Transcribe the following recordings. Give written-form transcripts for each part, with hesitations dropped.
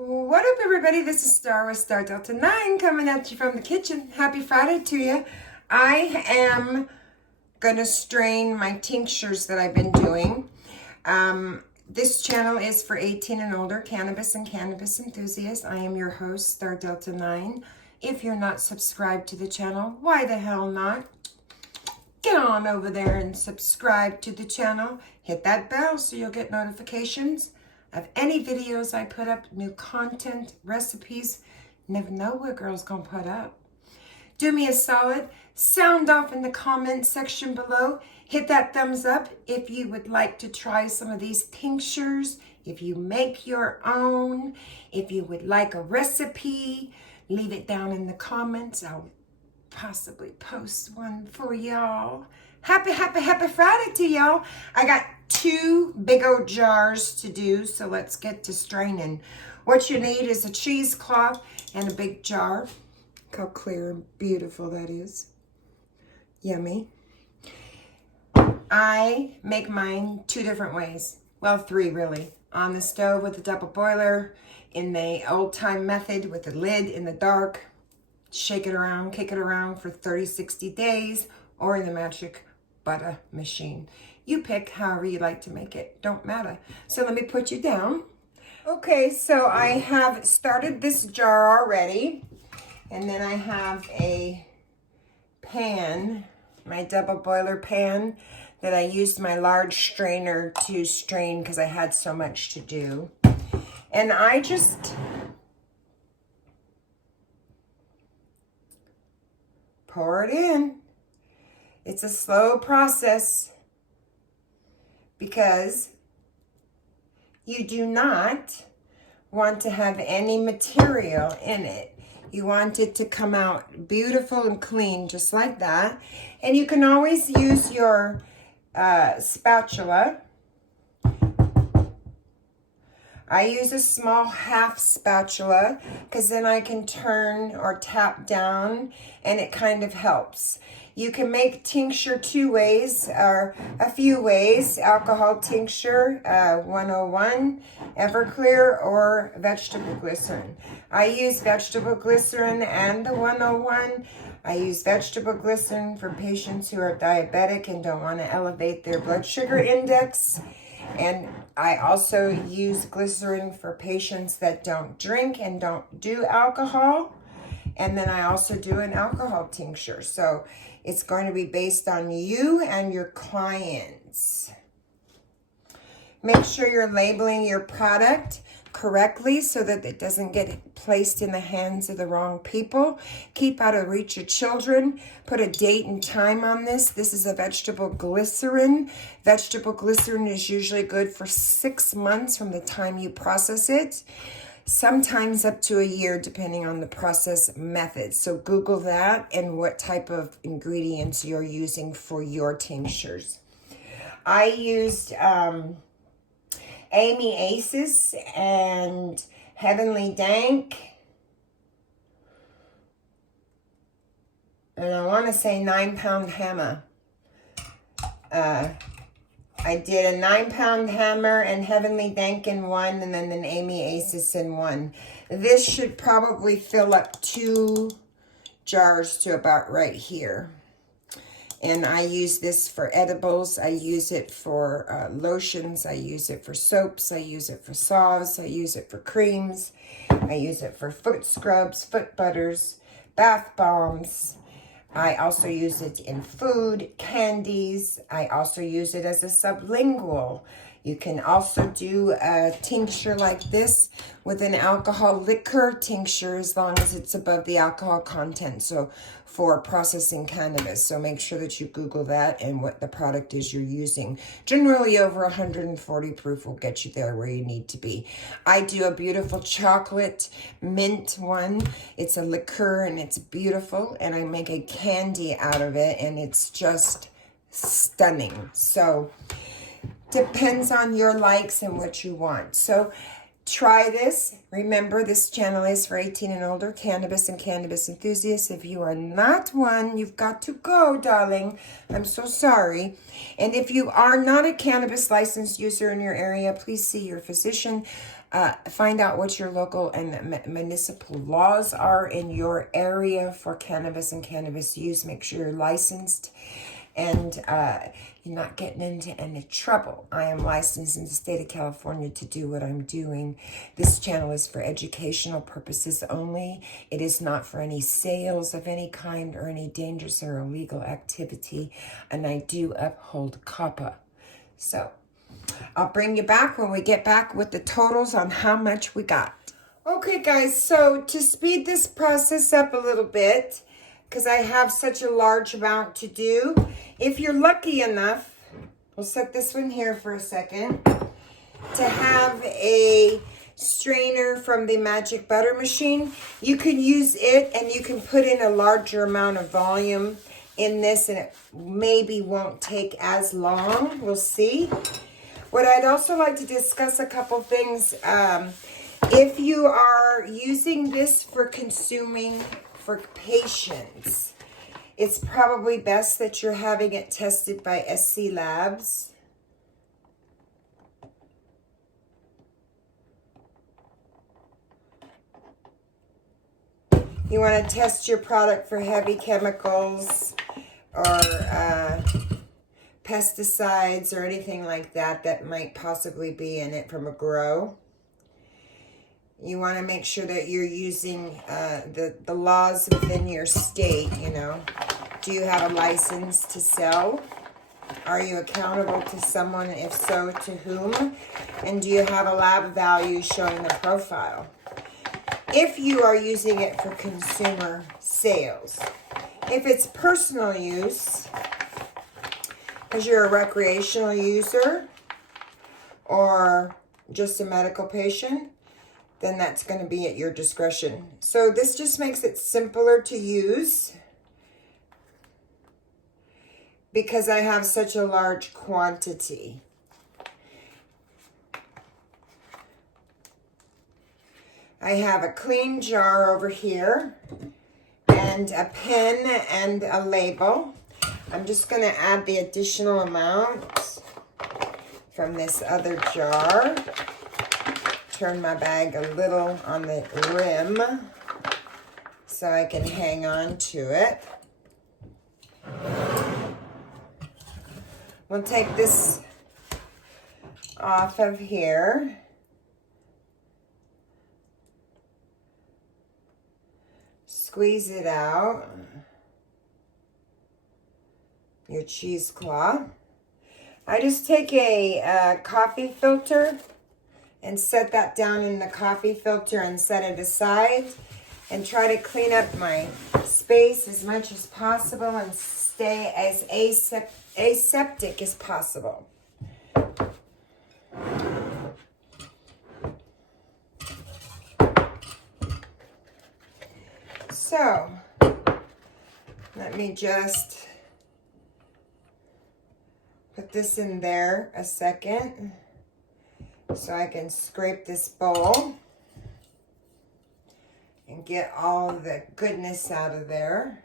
What up, everybody? This is Star with Star Delta 9 coming at you from the kitchen. Happy Friday to you. I am going to strain my tinctures that I've been doing. This channel is for 18 and older cannabis and cannabis enthusiasts. I am your host, Star Delta 9. If you're not subscribed to the channel, why the hell not? Get on over there and subscribe to the channel. Hit that bell so you'll get notifications of any videos I put up, new content, recipes. Never know what girl's gonna put up. Do me a solid, sound off in the comment section below. Hit that thumbs up if you would like to try some of these tinctures, if you make your own, if you would like a recipe, leave it down in the comments. I'll possibly post one for y'all. Happy Friday to y'all. I got 2 big old jars to do, so let's get to straining. What you need is a cheesecloth and a big jar. Look how clear and beautiful that is. Yummy. I make mine 2 different ways. Well, 3 really. On the stove with a double boiler, in the old-time method with the lid in the dark, shake it around, kick it around for 30-60 days, or in the magic butter machine. You pick however you like to make it. Don't matter. So let me put you down. Okay, so I have started this jar already. And then I have a pan, my double boiler pan, that I used my large strainer to strain because I had so much to do. And I just pour it in. It's a slow process because you do not want to have any material in it. You want it to come out beautiful and clean, just like that. And you can always use your spatula. I use a small half spatula because then I can turn or tap down and it kind of helps. You can make tincture 2 ways or a few ways. Alcohol tincture, 101, Everclear, or vegetable glycerin. I use vegetable glycerin and the 101. I use vegetable glycerin for patients who are diabetic and don't want to elevate their blood sugar index. And I also use glycerin for patients that don't drink and don't do alcohol. And then I also do an alcohol tincture. So it's going to be based on you and your clients. Make sure you're labeling your product correctly so that it doesn't get placed in the hands of the wrong people. Keep out of reach of children. Put a date and time on this. This is a vegetable glycerin. Vegetable glycerin is usually good for 6 months from the time you process it. Sometimes up to a year, depending on the process method. So Google that and what type of ingredients you're using for your tinctures. I used Amy Aces and Heavenly Dank. And I want to say 9-pound hammer. I did a 9-pound hammer and Heavenly Dank in 1, and then an Amy Aces in 1. This should probably fill up 2 jars to about right here. And I use this for edibles. I use it for lotions. I use it for soaps. I use it for salves. I use it for creams. I use it for foot scrubs, foot butters, bath bombs. I also use it in food, candies. I also use it as a sublingual. You can also do a tincture like this with an alcohol liquor tincture as long as it's above the alcohol content. So for processing cannabis. So make sure that you Google that and what the product is you're using. Generally over 140 proof will get you there where you need to be. I do a beautiful chocolate mint one. It's a liqueur and it's beautiful. And I make a candy out of it and it's just stunning. So depends on your likes and what you want. So try this. Remember, this channel is for 18 and older cannabis and cannabis enthusiasts. If you are not one, you've got to go, darling. I'm so sorry. And if you are not a cannabis licensed user in your area, please see your physician. Find out what your local and municipal laws are in your area for cannabis and cannabis use. Make sure you're licensed and you're not getting into any trouble. I am licensed in the state of California to do what I'm doing. This channel is for educational purposes only. It is not for any sales of any kind or any dangerous or illegal activity, and I do uphold COPPA. So I'll bring you back when we get back with the totals on how much we got. Okay, guys, so to speed this process up a little bit, because I have such a large amount to do, if you're lucky enough, we'll set this one here for a second, to have a strainer from the Magic Butter Machine, you can use it and you can put in a larger amount of volume in this and it maybe won't take as long. We'll see. What I'd also like to discuss a couple things. If you are using this for consuming for patients, it's probably best that you're having it tested by SC Labs. You want to test your product for heavy chemicals or pesticides or anything like that that might possibly be in it from a grow. You want to make sure that you're using the laws within your state, you know. Do you have a license to sell? Are you accountable to someone? If so, to whom? And do you have a lab value showing the profile? If you are using it for consumer sales. If it's personal use, because you're a recreational user or just a medical patient, then that's going to be at your discretion. So this just makes it simpler to use because I have such a large quantity. I have a clean jar over here and a pen and a label. I'm just going to add the additional amount from this other jar. Turn my bag a little on the rim so I can hang on to it. We'll take this off of here. Squeeze it out. Your cheesecloth. I just take a coffee filter and set that down in the coffee filter and set it aside and try to clean up my space as much as possible and stay as aseptic as possible. So, let me just put this in there a second so I can scrape this bowl and get all of the goodness out of there.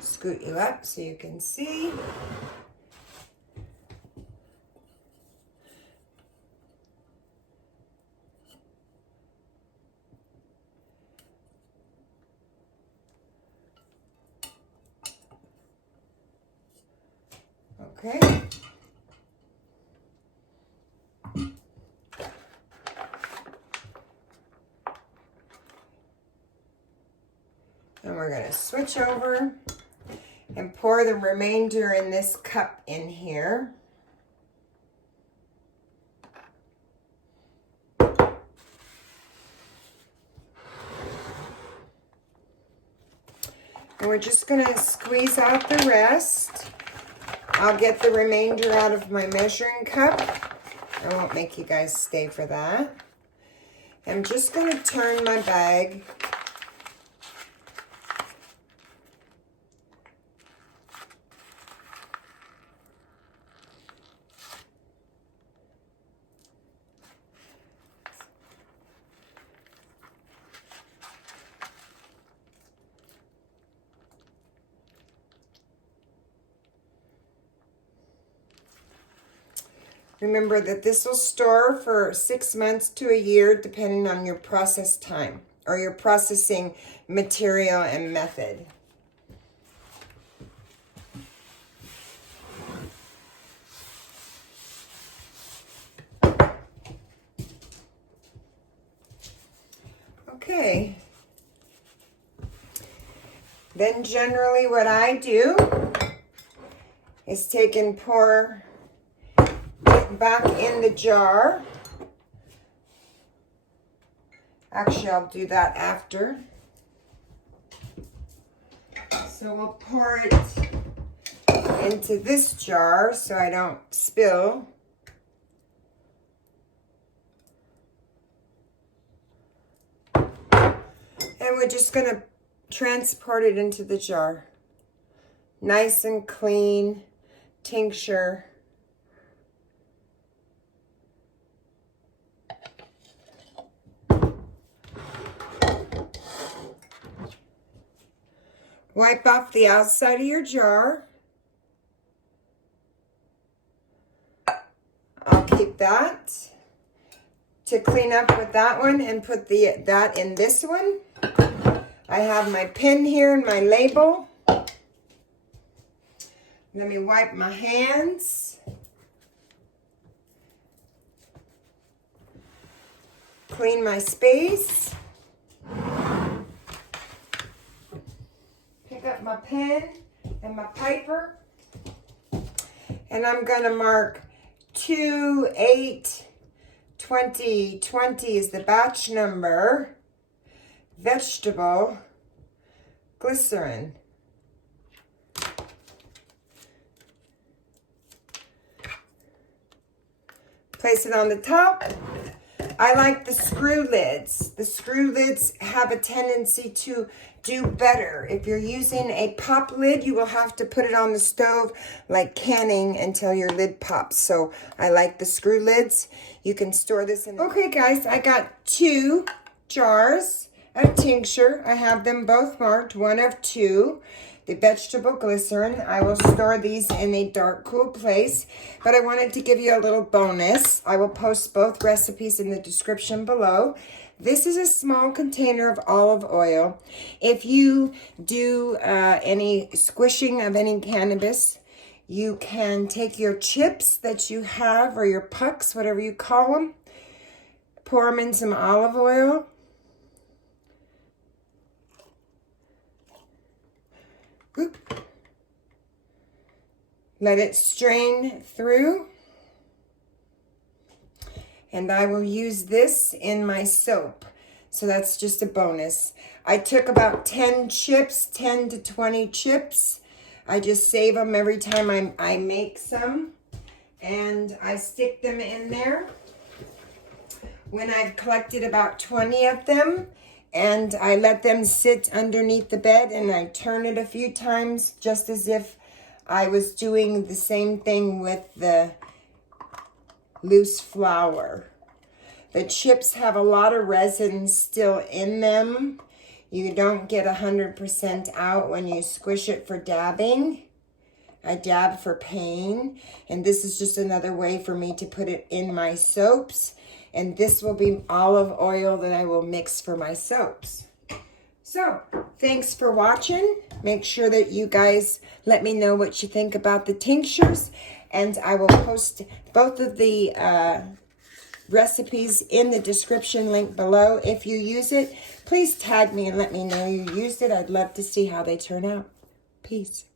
Scoot you up so you can see. Okay. And we're going to switch over and pour the remainder in this cup in here. And we're just going to squeeze out the rest. I'll get the remainder out of my measuring cup. I won't make you guys stay for that. I'm just going to turn my bag Remember that this will store for 6 months to a year depending on your process time or your processing material and method. Okay. Then generally what I do is take and pour it back in the jar. Actually, I'll do that after. So we'll pour it into this jar so I don't spill. And we're just going to transport it into the jar. Nice and clean tincture. Wipe off the outside of your jar. I'll keep that to clean up with that one and put that in this one. I have my pen here and my label. Let me wipe my hands. Clean my space. Pick up my pen and my paper. And I'm going to mark 2/8/20. 20 is the batch number. Vegetable glycerin. Place it on the top. I like the screw lids. The screw lids have a tendency to do better. If you're using a pop lid, you will have to put it on the stove like canning until your lid pops. So I like the screw lids. You can store this in. Okay guys, I got 2 jars of tincture. I have them both marked, 1 of 2. The vegetable glycerin. I will store these in a dark, cool place. But I wanted to give you a little bonus. I will post both recipes in the description below. This is a small container of olive oil. If you do any squishing of any cannabis, you can take your chips that you have or your pucks, whatever you call them, pour them in some olive oil. Oop. Let it strain through. And I will use this in my soap. So that's just a bonus. I took about 10 chips, 10 to 20 chips. I just save them every time I make some. And I stick them in there. When I've collected about 20 of them, and I let them sit underneath the bed and I turn it a few times just as if I was doing the same thing with the loose flour. The chips have a lot of resin still in them. You don't get 100% out when you squish it for dabbing. I dab for pain, and this is just another way for me to put it in my soaps. And this will be olive oil that I will mix for my soaps. So, thanks for watching. Make sure that you guys let me know what you think about the tinctures. And I will post both of the recipes in the description link below. If you use it, please tag me and let me know you used it. I'd love to see how they turn out. Peace.